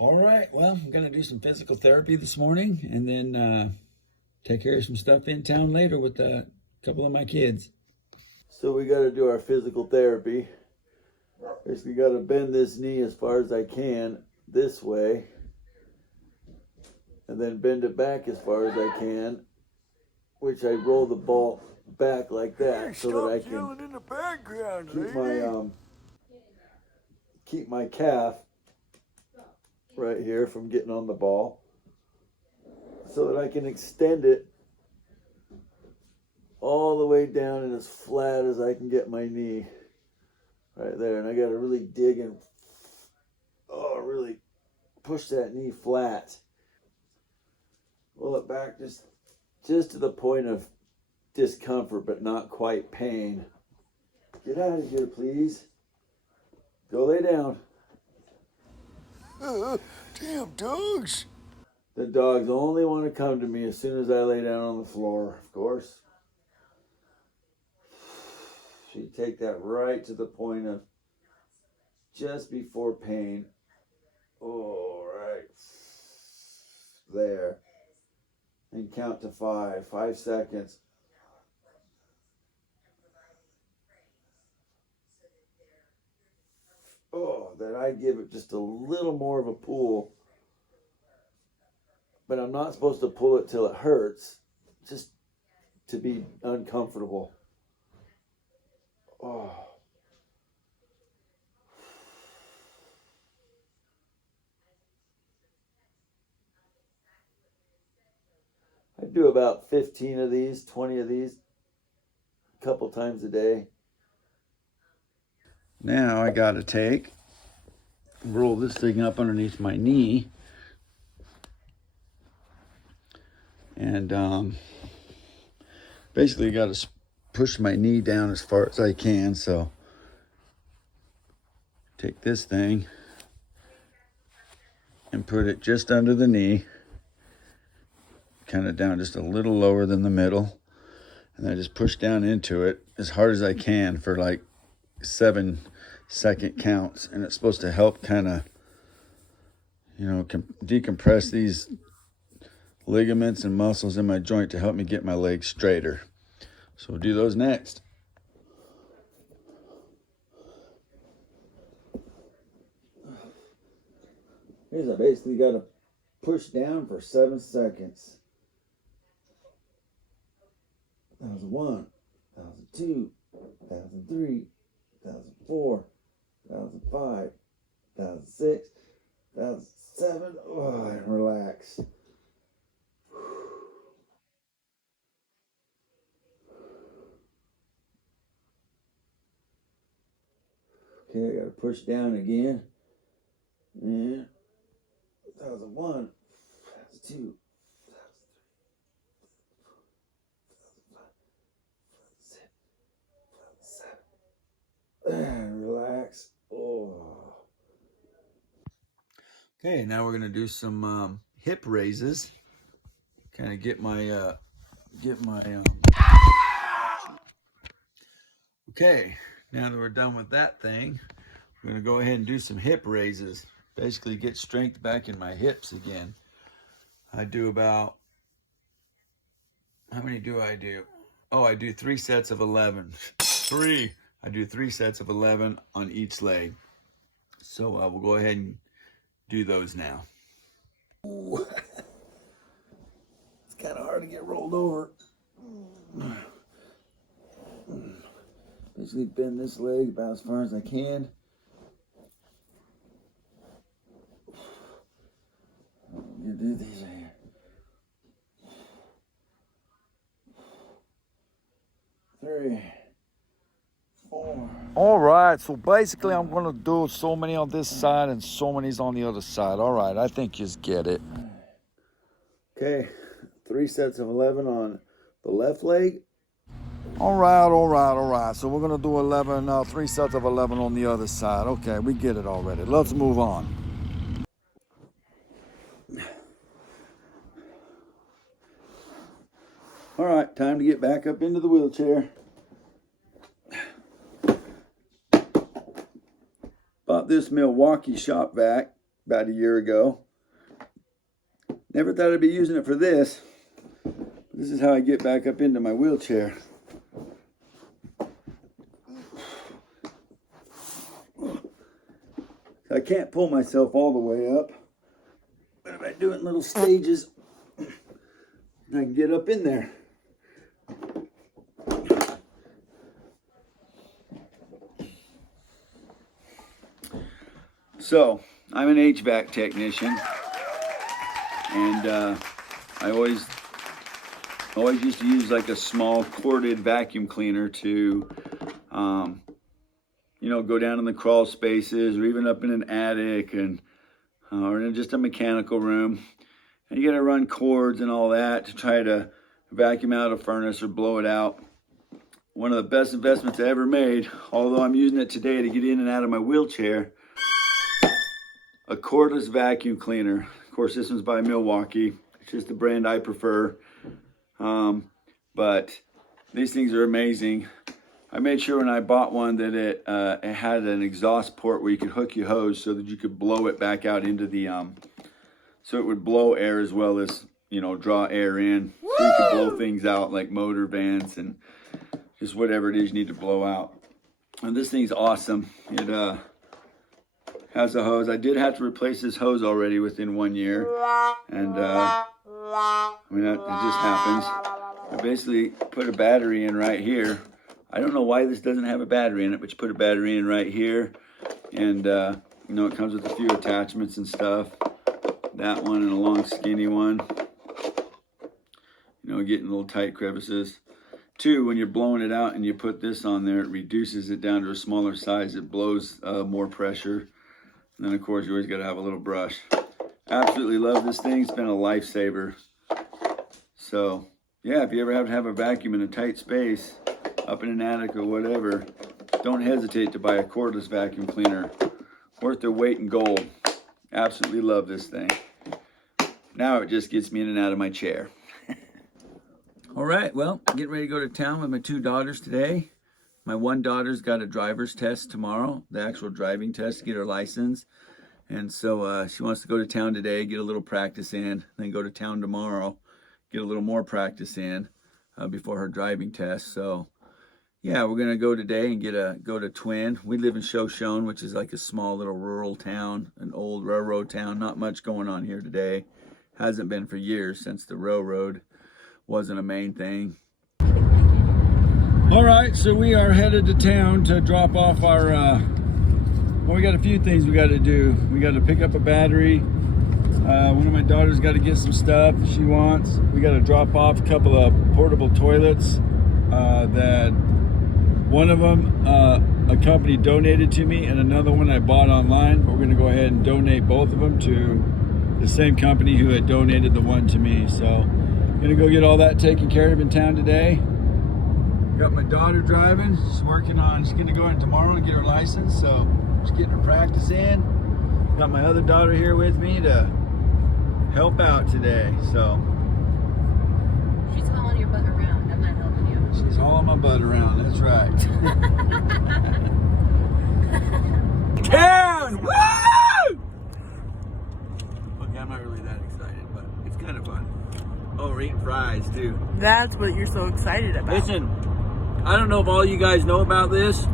All right, well, I'm going to do some physical therapy this morning and then take care of some stuff in town later with a couple of my kids. So we got to do our physical therapy. Basically got to bend this knee as far as I can this way and then bend it back as far as I can, which I roll the ball back like that so that I can in the background, keep my calf right here from getting on the ball so that I can extend it all the way down and as flat as I can get my knee right there. And I got to really dig and really push that knee flat. Roll it back just to the point of discomfort, but not quite pain. Get out of here, please. Go lay down. Damn dogs. The dogs only want to come to me as soon as I lay down on the floor, of course. So you take that right to the point of just before pain. Oh, right there. And count to 5 seconds. Oh, then I give it just a little more of a pull. But I'm not supposed to pull it till it hurts, just to be uncomfortable. Oh. I do about 15 of these, 20 of these, a couple times a day. Now I got to roll this thing up underneath my knee. And basically got to push my knee down as far as I can. So take this thing and put it just under the knee, kind of down just a little lower than the middle. And then I just push down into it as hard as I can for like 7-second counts. And it's supposed to help kind of, decompress these ligaments and muscles in my joint to help me get my legs straighter. So we'll do those next. Here's I basically got to push down for 7 seconds. That was 1, that was 2, that was 3, that was 4, that was 5, that was 6, that was 7. Oh, and relax. Okay, I gotta push down again. And that was 1, that was 2, that was 3, that was 5, that was 6, that was 7. And relax. Oh. Okay, now we're gonna do some hip raises. Kind of get my Okay, now that we're done with that thing, we're gonna go ahead and do some hip raises. Basically get strength back in my hips again. I do about, how many do I do? Oh, I do 3 sets of 11. I do 3 sets of 11 on each leg. So we'll go ahead and do those now. Ooh. It's kind of hard to get rolled over. Basically bend this leg about as far as I can. You do these right here. 3, 4. All right, so basically I'm going to do so many on this side and so many on the other side. All right, I think you just get it. Okay, 3 sets of 11 on the left leg. All right. So we're going to do 11, 3 sets of 11 on the other side. Okay, we get it already. Let's move on. All right, time to get back up into the wheelchair. Bought this Milwaukee shop vac about a year ago. Never thought I'd be using it for this. This is how I get back up into my wheelchair. I can't pull myself all the way up, but if I do it in little stages, I can get up in there. So, I'm an HVAC technician, and I always used to use like a small corded vacuum cleaner to, you know, go down in the crawl spaces or even up in an attic and or in just a mechanical room. And you got to run cords and all that to try to vacuum out a furnace or blow it out. One of the best investments I ever made, although I'm using it today to get in and out of my wheelchair, a cordless vacuum cleaner. Of course, this one's by Milwaukee. It's just the brand I prefer. But these things are amazing. I made sure when I bought one that it had an exhaust port where you could hook your hose so that you could blow it back out into the, so it would blow air as well as, you know, draw air in. So you could blow things out like motor vents and just whatever it is you need to blow out. And this thing's awesome. It has a hose. I did have to replace this hose already within 1 year. And, I mean, it just happens. I basically put a battery in right here. I don't know why this doesn't have a battery in it, but you put a battery in right here. And, you know, it comes with a few attachments and stuff. That one and a long skinny one. You know, getting little tight crevices. Two, when you're blowing it out and you put this on there, it reduces it down to a smaller size. It blows more pressure. And then, of course, you always got to have a little brush. Absolutely love this thing. It's been a lifesaver. So, yeah, if you ever have to have a vacuum in a tight space, up in an attic or whatever, don't hesitate to buy a cordless vacuum cleaner. Worth their weight in gold. Absolutely love this thing. Now it just gets me in and out of my chair. All right, well, getting ready to go to town with my two daughters today. My one daughter's got a driver's test tomorrow, the actual driving test to get her license. And so she wants to go to town today, get a little practice in, then go to town tomorrow, get a little more practice in before her driving test. So, yeah, we're going to go today and go to Twin. We live in Shoshone, which is like a small little rural town, an old railroad town. Not much going on here today. Hasn't been for years since the railroad wasn't a main thing. All right, so we are headed to town to drop off our, well, we got a few things we got to do. We got to pick up a battery. One of my daughters got to get some stuff she wants. We got to drop off a couple of portable toilets that one of them a company donated to me and another one I bought online, but we're going to go ahead and donate both of them to the same company who had donated the one to me. So I'm going to go get all that taken care of in town today. Got my daughter driving. She's working on, she's going to go in tomorrow and get her license, so just getting her practice in. Got my other daughter here with me to help out today, so. She's hauling your butt around. I'm not helping you. She's hauling my butt around, that's right. Town! Woo! Okay, I'm not really that excited, but it's kind of fun. Oh, we're eating fries too. That's what you're so excited about. Listen, I don't know if all you guys know about this,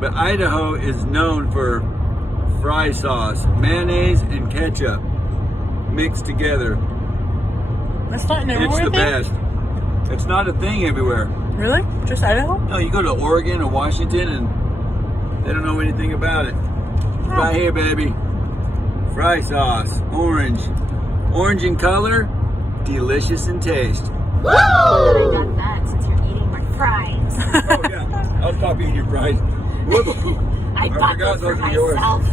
but Idaho is known for fry sauce, mayonnaise and ketchup mixed together. That's not an everywhere It's the thing? best. It's not a thing everywhere. Really? Just Idaho? No, you go to Oregon or Washington and they don't know anything about it. It's right here, baby. Fry sauce, orange. Orange in color, delicious in taste. Woo! I got that since you're eating my fries. Oh yeah, I'll stop eating your fries. I bought those for myself.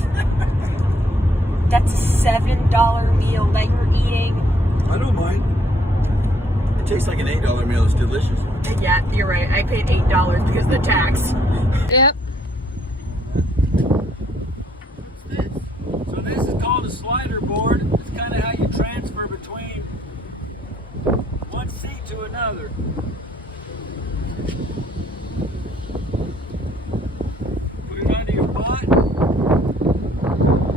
That's a $7 meal that you're eating. I don't mind. It tastes like an $8 meal. It's delicious. Yeah, you're right. I paid $8 because of the tax. Yep. So this is called a slider board. It's kind of how you transfer between one seat to another. Put it under your butt.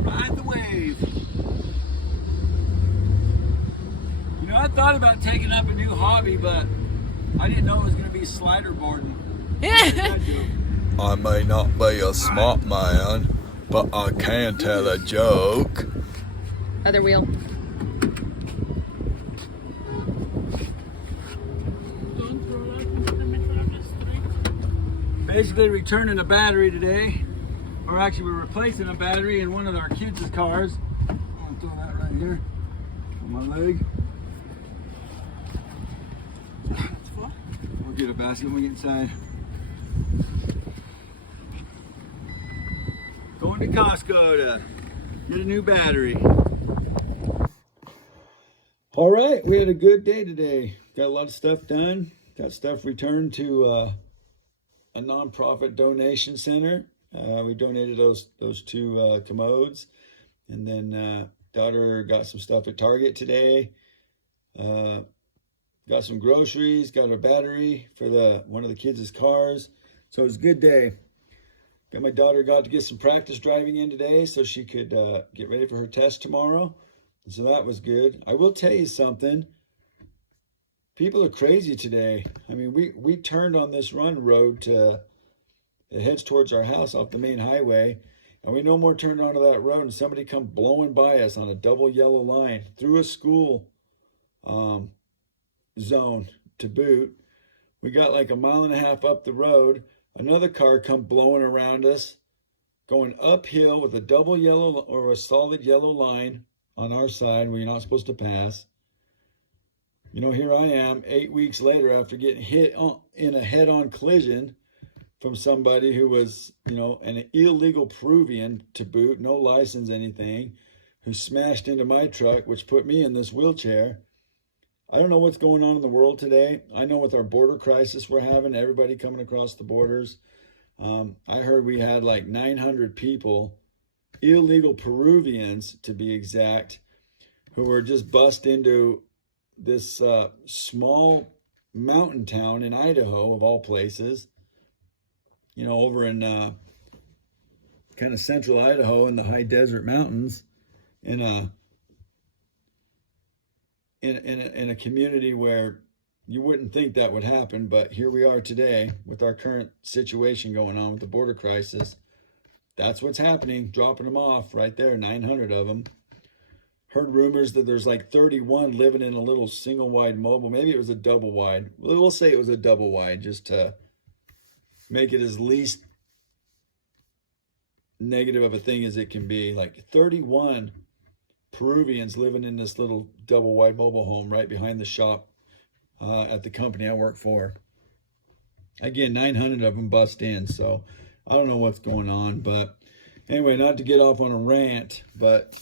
Ride the wave. thought about taking up a new hobby, but I didn't know it was going to be slider boarding. I may not be a smart man, but I can tell a joke. Other wheel. Basically returning a battery today, or actually we're replacing a battery in one of our kids' cars. I'm gonna throw that right here on my leg. We'll get a basket when we get inside. Going to Costco to get a new battery. All right, we had a good day today. Got a lot of stuff done. Got stuff returned to a nonprofit donation center. We donated those two commodes, and then daughter got some stuff at Target today. Got some groceries. Got a battery for one of the kids' cars. So it was a good day. Got my daughter got to get some practice driving in today, so she could get ready for her test tomorrow. So that was good. I will tell you something. People are crazy today. I mean, we turned on this run road that heads towards our house off the main highway, and we no more turned onto that road, and somebody come blowing by us on a double yellow line through a school zone to boot. We got like a mile and a half up the road. Another car come blowing around us, going uphill with a double yellow or a solid yellow line on our side where you're not supposed to pass. You know, here I am 8 weeks later after getting hit in a head-on collision from somebody who was, you know, an illegal Peruvian to boot, no license, anything, who smashed into my truck, which put me in this wheelchair. I don't know what's going on in the world today. I know with our border crisis we're having, everybody coming across the borders. I heard we had like 900 people, illegal Peruvians to be exact, who were just bussed into this small mountain town in Idaho, of all places, you know, over in kind of central Idaho in the high desert mountains, in a community where you wouldn't think that would happen, but here we are today with our current situation going on with the border crisis. That's what's happening, dropping them off right there, 900 of them. Heard rumors that there's like 31 living in a little single wide mobile. Maybe it was a double wide. We'll say it was a double wide just to make it as least negative of a thing as it can be. Like 31 Peruvians living in this little double wide mobile home right behind the shop at the company I work for. Again, 900 of them bust in. So I don't know what's going on. But anyway, not to get off on a rant, but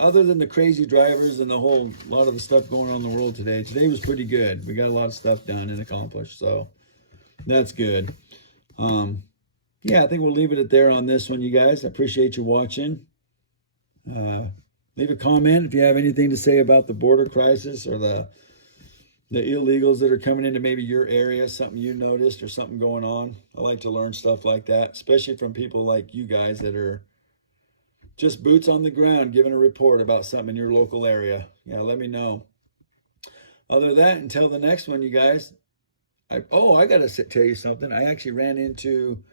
other than the crazy drivers and a lot of the stuff going on in the world today was pretty good. We got a lot of stuff done and accomplished, so that's good. Yeah, I think we'll leave it at there on this one, you guys. I appreciate you watching. Leave a comment if you have anything to say about the border crisis or the illegals that are coming into maybe your area, something you noticed or something going on. I like to learn stuff like that, especially from people like you guys that are just boots on the ground, giving a report about something in your local area. Yeah, let me know. Other than that, until the next one, you guys. I got to tell you something. I actually ran into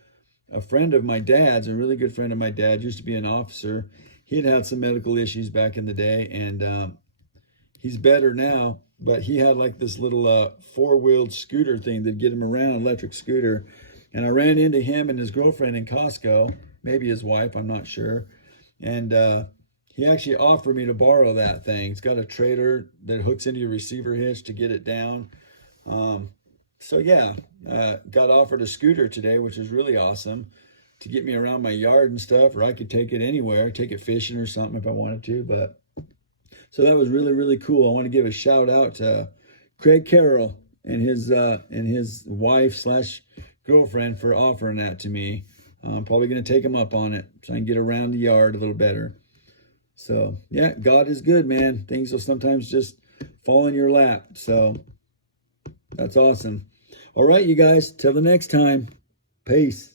a friend of my dad's, a really good friend of my dad, used to be an officer. He'd had some medical issues back in the day, and he's better now. But he had like this little four-wheeled scooter thing that'd get him around, electric scooter. And I ran into him and his girlfriend in Costco, maybe his wife, I'm not sure. And he actually offered me to borrow that thing. It's got a trailer that hooks into your receiver hitch to get it down. So yeah, got offered a scooter today, which is really awesome, to get me around my yard and stuff, or I could take it anywhere, take it fishing or something if I wanted to. But so that was really, really cool. I want to give a shout out to Craig Carroll and his wife / girlfriend for offering that to me. I'm probably going to take him up on it so I can get around the yard a little better. So, yeah, God is good, man. Things will sometimes just fall in your lap. So, that's awesome. All right, you guys. Till the next time. Peace.